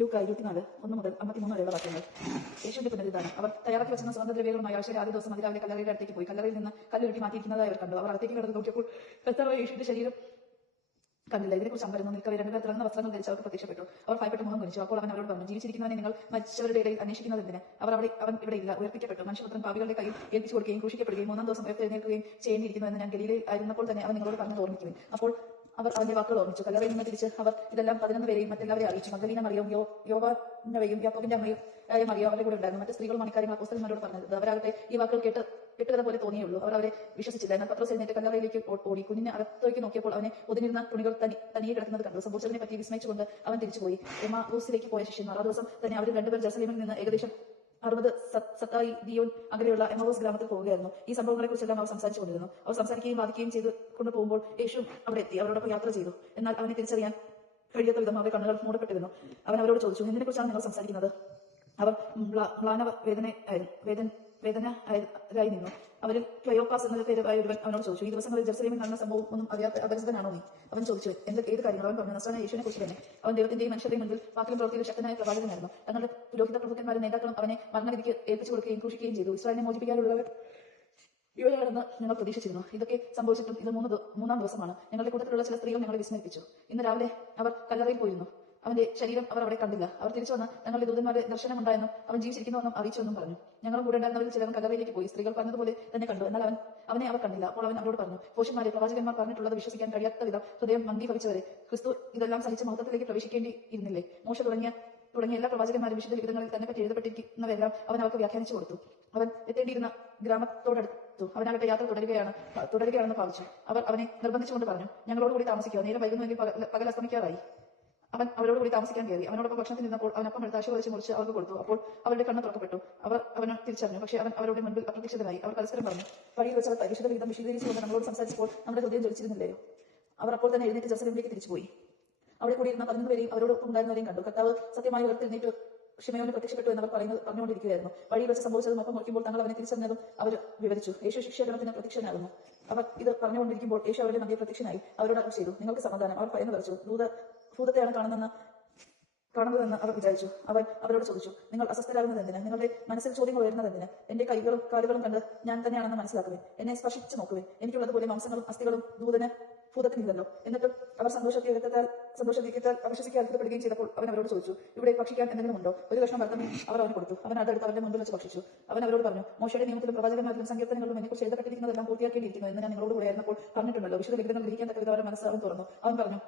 ലൂക്ക ഇരുപത്തിനാല് ഒന്ന് മുതൽ അമ്പത്തിമൂന്ന് വരെയുള്ള വാക്യങ്ങൾ. യേശുവിന്റെ പുനരുദ്ധാനം. അവർ തയ്യാറാക്കി വെച്ചിരുന്ന സുഗന്ധദ്രവ്യങ്ങളുമായി ആഴ്ച ആദ്യ ദിവസം അതിരാവിലെ കല്ലറയുടെ അടുത്തേക്ക് പോയി. കല്ലറയിൽ നിന്ന് കല്ലുരുട്ടി മാറ്റിയിരിക്കുന്നതായി അവർ കണ്ടു. അവർ അടുത്തേക്ക് കടന്നു നോക്കിയപ്പോൾ യേശുവിന്റെ ശരീരം കണ്ടില്ല. ഇതിനെക്കുറിച്ച് അമ്പരന്ന് നിൽക്കവെ രണ്ടുപേർ തിളങ്ങുന്ന വസ്ത്രങ്ങൾ ധരിച്ച് അവർക്ക് പ്രത്യക്ഷപ്പെട്ടു. അവർ ഭയപ്പെട്ട് മുഖം കുനിച്ചു. അപ്പോൾ അവൻ അവരോട് പറഞ്ഞു ജീവിച്ചിരിക്കുന്നവനെ നിങ്ങൾ മരിച്ചവരുടെ ഇടയിൽ അന്വേഷിക്കുന്നത് എന്തിനെ? അവർ അവിടെ അവൻ ഇവിടെ ഇല്ല. ഉയർപ്പിക്കപ്പെട്ടു. മനുഷ്യപുത്രൻ പാപികളുടെ കയ്യിൽ ഏൽപ്പിച്ചു കൊടുക്കുകയും ക്രൂശിക്കപ്പെടുകയും മൂന്നാം ദിവസം ഉയർത്തെഴുന്നേൽക്കുകയും ചെയ്യേണ്ടിയിരിക്കുന്നു എന്ന് ഞാൻ ഗലീലയിൽ ആയിരുന്നപ്പോൾ തന്നെ അവൻ നിങ്ങളോട് പറഞ്ഞു ഓർമ്മിക്കുവിൻ. അപ്പോൾ അവർ അവന്റെ വാക്കുകൾ ഓർമ്മിച്ചു. കല്ലറയിൽ തിരിച്ച് അവർ ഇതെല്ലാം പതിനൊന്ന് പേരെയും മറ്റെല്ലാവരെയും അറിയിച്ചു. മകലീന മറിയോ യോ യോവാനവയും യാക്കോബിന്റെ അമ്മയും മറിയോ അവരുടെ കൂടെ ഉണ്ടായിരുന്നു. മറ്റ് സ്ത്രീകളും മണിക്കാരും അപ്പോസ്തലന്മാരോട് പറഞ്ഞത് അവരാകട്ടെ ഈ വാക്കുകൾ കേട്ട് കെട്ടുകഥ പോലെ തോന്നിയുള്ളൂ. അവർ അവരെ വിശ്വസിച്ചില്ല. എന്നാൽ പത്രോസ് എഴുന്നേറ്റ് കല്ലറയിലേക്ക് ഓടി. കുഞ്ഞിനെ അകത്തേക്ക് നോക്കിയപ്പോൾ അവനെ ഒതുങ്ങിരുന്ന തുണികൾ തനി തനിയെ കിടക്കുന്നത് കണ്ടു. സംഭവിച്ചതിനെ പറ്റി വിസ്മയിച്ചുകൊണ്ട് അവൻ തിരിച്ചുപോയി. എമാറൂസിലേക്ക് പോയ ശിഷ്യന്മാർ ആ ദിവസം തന്നെ അവർ രണ്ടുപേർ ജസലീമിൽ നിന്ന് ഏകദേശം അറുപത് സത്തായി ദിയോൻ അങ്ങനെയുള്ള എമോസ് ഗ്രാമത്തിൽ പോവുകയായിരുന്നു. ഈ സംഭവങ്ങളെ കുറിച്ചെല്ലാം അവർ സംസാരിച്ചു കൊണ്ടിരുന്നു. അവർ സംസാരിക്കുകയും ബാധിക്കുകയും ചെയ്ത് കൊണ്ട് പോകുമ്പോൾ യേശു അവിടെ എത്തി. അവരോടൊപ്പം യാത്ര ചെയ്തു. എന്നാൽ അവനെ തിരിച്ചറിയാൻ കഴിയാത്ത വിധം അവരുടെ കണ്ണുകൾ മൂടപ്പെട്ടിരുന്നു. അവൻ അവരോട് ചോദിച്ചു എന്തിനെ കുറിച്ചാണ് നിങ്ങൾ സംസാരിക്കുന്നത്? അവർ മ്ലാ- മ്ലാന വേദന വേദന ആയി നിന്നു. അവരിൽ ക്ലയോപ്പാസ് എന്ന പേരായ ഒരുവൻ അവനോട് ചോദിച്ചു ഈ ദിവസങ്ങളിൽ ജെറുസലേമിൽ നടന്ന സംഭവം ഒന്നും അറിയാത്ത അപരിചിതനാണോ നീ? അവൻ ചോദിച്ചു എന്ത് ഏത് കാര്യങ്ങൾ അവൻ പറഞ്ഞു നസ്രാന യേശുവിനെ കുറിച്ച് തന്നെ. അവൻ ദൈവത്തിന്റെയും മനുഷ്യരുടെയും മുൻപിൽ വാക്കിലും പ്രവർത്തിയിൽ ശക്തനായ പ്രവാചകനായിരുന്നു. തങ്ങളുടെ പുരോഹിത പ്രഭുക്കന്മാരും നേതാക്കളും അവനെ മരണവിധിക്ക് ഏൽപ്പിച്ചു കൊടുക്കുകയും ക്രൂശിക്കുകയും ചെയ്തു. ഇസ്രായേലിനെ മോചിപ്പിക്കാനുള്ളവർ ഇവരാണെന്ന് ഞങ്ങൾ പ്രതീക്ഷിച്ചിരുന്നു. ഇതൊക്കെ സംഭവിച്ചിട്ടും ഇത് മൂന്ന് മൂന്നാം ദിവസമാണ്. ഞങ്ങളുടെ കൂട്ടത്തിലുള്ള ചില സ്ത്രീകൾ ഞങ്ങളെ വിസ്മയിപ്പിച്ചു ഇന്ന് രാവിലെ അവർ കല്ലറയിൽ പോയിരുന്നു. അവന്റെ ശരീരം അവർ അവിടെ കണ്ടില്ല. അവർ തിരിച്ചു വന്ന് ഞങ്ങളുടെ ദൂതന്മാരുടെ ദർശനമുണ്ടായെന്നും അവൻ ജീവിച്ചിരിക്കുന്നുവെന്നും അറിയിച്ചുവെന്നും പറഞ്ഞു. ഞങ്ങളും കൂടെ ഉണ്ടായിരുന്നവരിൽ ചിലവൻ കല്ലറയിലേക്ക് പോയി. സ്ത്രീകൾ പറഞ്ഞതുപോലെ തന്നെ കണ്ടു. എന്നാൽ അവൻ അവനെ അവർ കണ്ടില്ല. അപ്പോൾ അവൻ അവരോട് പറഞ്ഞു പോഷന്മാരെ പ്രവാചകന്മാർ പറഞ്ഞിട്ടുള്ളത് വിശ്വസിക്കാൻ കഴിയാത്ത വിധം ഹൃദയം മന്ദീഭവിച്ചവരെ ക്രിസ്തു ഇതെല്ലാം സഹിച്ച് മഹത്വത്തിലേക്ക് പ്രവേശിക്കേണ്ടി ഇരുന്നില്ലേ? മോശ തുടങ്ങിയ തുടങ്ങിയ എല്ലാ പ്രവാചകന്മാരും വിശുദ്ധ ലിഖിതങ്ങളിൽ തന്നെ പറ്റി എഴുതപ്പെട്ടിരിക്കുന്നവരെല്ലാം അവൻ അവർക്ക് വ്യാഖ്യാനിച്ചു കൊടുത്തു. അവൻ എത്തേണ്ടിയിരുന്ന ഗ്രാമത്തോടടുത്തു അവനാകട്ടെ യാത്ര തുടരുകയാണ് തുടരുകയാണെന്ന് ഭാവിച്ചു. അവർ അവനെ നിർബന്ധിച്ചുകൊണ്ട് പറഞ്ഞു ഞങ്ങളോട് കൂടി താമസിക്കുക. നേരം വൈകുന്നുവെങ്കിൽ പകൽ അസ്തമിക്കാറായി. അവൻ അവരോട് കൂടി താമസിക്കാൻ കയറി. അവനോടൊപ്പം ഭക്ഷണത്തിൽ നിന്നപ്പോൾ അവൻ അപ്പം എടുത്ത് ആശുപത്രി മുറിച്ച് അവർക്ക് കൊടുത്തു. അപ്പോൾ അവരുടെ കണ്ണ് തുറക്കപ്പെട്ടു. അവർ അവനെ തിരിച്ചറിഞ്ഞു. പക്ഷേ അവൻ അവരുടെ മുൻപിൽ അപ്രതീക്ഷിതനായി. അവർ പരസ്പരം പറഞ്ഞു വഴിയിൽ വെച്ച് അവർ പരിശുദ്ധ വിശദീകരിച്ചുകൊണ്ട് നമ്മളോട് സംസാരിച്ചപ്പോൾ നമ്മുടെ ഹൃദയം ജ്വലിച്ചിരുന്നില്ലയോ? അവർ അപ്പോൾ തന്നെ എഴുന്നേറ്റ് ജെറുസലേമിലേക്ക് തിരിച്ചുപോയി. അവിടെ കൂടിയിരുന്ന പതിനൊന്ന് പേരെയും അവരോടൊപ്പം ഉണ്ടായിരുന്നവരെയും കണ്ടു. കർത്താവ് സത്യമായി ഉയർത്തെഴുന്നേറ്റ് ഷിമയോന് പ്രത്യക്ഷപ്പെട്ടു എന്നവർ പറയുന്നത് പറഞ്ഞുകൊണ്ടിരിക്കുകയായിരുന്നു. വഴിയിൽ വെച്ച് സംഭവിച്ചതും ഒപ്പം നോക്കുമ്പോൾ തങ്ങൾ അവനെ തിരിച്ചറിഞ്ഞതും അവർ വിവരിച്ചു. യേശു ശിക്ഷാഗണത്തിന് പ്രത്യക്ഷനാകുന്നു അവർ ഇത് പറഞ്ഞുകൊണ്ടിരിക്കുമ്പോൾ യേശു അവരുടെ മധ്യ പ്രത്യക്ഷനായി. അവരോട് ചെയ്തു. നിങ്ങൾക്ക് സമാധാനം. അവർ ഭയന്ന് പറിച്ചു ദൂത ഭൂതത്തെയാണ് കാണുന്നതെന്ന് കാണുന്നതെന്ന് അവർ വിചാരിച്ചു. അവൻ അവരോട് ചോദിച്ചു നിങ്ങൾ അസ്വസ്ഥരാകുന്നത് എന്തിന്? നിങ്ങളുടെ മനസ്സിൽ ചോദ്യങ്ങൾ ഉയരുന്നത് എന്തിന്? എന്റെ കൈകളും കാലുകളും കണ്ട് ഞാൻ തന്നെയാണെന്ന് മനസ്സിലാക്കുവേ എന്നെ സ്പർശിച്ചു നോക്കുവേ എനിക്കുള്ളതുപോലെ മാംസങ്ങളും അസ്ഥികളും ദൂതന് ഭൂതത്തിനില്ലല്ലോ. എന്നിട്ടും അവർ സന്തോഷത്തീരത്താൽ സന്തോഷത്തീരത്താൽ അവശ്വസിക്കാൻ അത്ഭുതപ്പെടുകയും ചെയ്തപ്പോൾ അവൻ അവരോട് ചോദിച്ചു ഇവിടെ ഭക്ഷിക്കാൻ എന്തെങ്കിലും ഉണ്ടോ? ഒരു കഷ്ണം വർദ്ധം അവർ അവന് കൊടുത്തു. അവൻ അതെടുത്ത് അവരുടെ മുമ്പിൽ വെച്ച് ഭക്ഷിച്ചു. അവൻ അവരോട് പറഞ്ഞു മോശയുടെ നിയമത്തിലും പ്രവാചകന്മാരിലും സങ്കീർത്തനങ്ങളിലും എന്നെക്കുറിച്ച് എഴുതപ്പെട്ടിരിക്കുന്നതെല്ലാം പൂർത്തിയാക്കേണ്ടിയിരിക്കുന്നു എന്ന് ഞാൻ നിങ്ങളോട് കൂടെ ആയിരുന്നപ്പോൾ പറഞ്ഞിട്ടുണ്ടല്ലോ. വിശുദ്ധ ലിഖിതങ്ങൾ ഗ്രഹിക്കാൻ തക്കവിധ അവരുടെ മനസ്സ് അവൻ തുറന്നു. അവൻ പറഞ്ഞു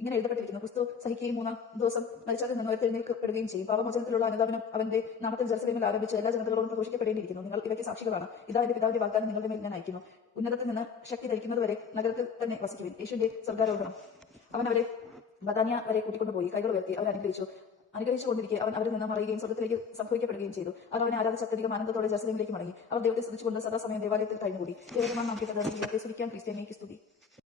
ഇങ്ങനെ എഴുതപ്പെട്ടിരിക്കുന്നു. ക്രിസ്തു സഹിക്കുകയും മൂന്നാം ദിവസം മരിച്ചതിൽ നിന്ന് ഉയർത്തെഴുന്നേൽക്കപ്പെടുകയും ചെയ്യും. പാപമോചനത്തിലുള്ള അനുതാപനം അവന്റെ നാമത്തിൽ ജെറുസലേമിൽ ആരംഭിച്ച് എല്ലാ ജനതകളോടും പ്രഘോഷിക്കപ്പെടേണ്ടിയിരിക്കുന്നു നിങ്ങൾ ഇവയ്ക്ക് സാക്ഷികളാണ്. ഇതാ എന്റെ പിതാവിന്റെ വാഗ്ദാനം നിങ്ങളുടെ മേൽ ഞാൻ അയക്കുന്നു. ഉന്നതത്തിൽ നിന്ന് ശക്തി ധരിക്കുന്നതുവരെ നഗരത്തിൽ തന്നെ വസിക്കുവിൻ. യേശുവിന്റെ സ്വർഗാരോപണം അവൻ അവരെ ബദാനിയ വരെ കൂട്ടിക്കൊണ്ടുപോയി. കൈകൾ ഉയർത്തി അവരെ അനുഗ്രഹിച്ചു. അനുഗ്രഹിച്ചുകൊണ്ടിരിക്കെ അവൻ അവരിൽ നിന്ന് മറിയുകയും സ്വർഗത്തിലേക്ക് സംഭവിക്കപ്പെടുകയും ചെയ്തു. അവർ അവനെ ആരാധിച്ചധികം ആനന്ദത്തോടെ ജെറുസലേമിലേക്ക് മടങ്ങി. അവർ ദൈവത്തെ സ്തുതിച്ചുകൊണ്ട് സദാസമയം ദേവാലയത്തിൽ കഴിഞ്ഞുകൂടി ദൈവമാണ് നമുക്ക് സ്തുതിക്കാൻ ക്രിസ്ത്യാനിക്ക് സ്തുതി.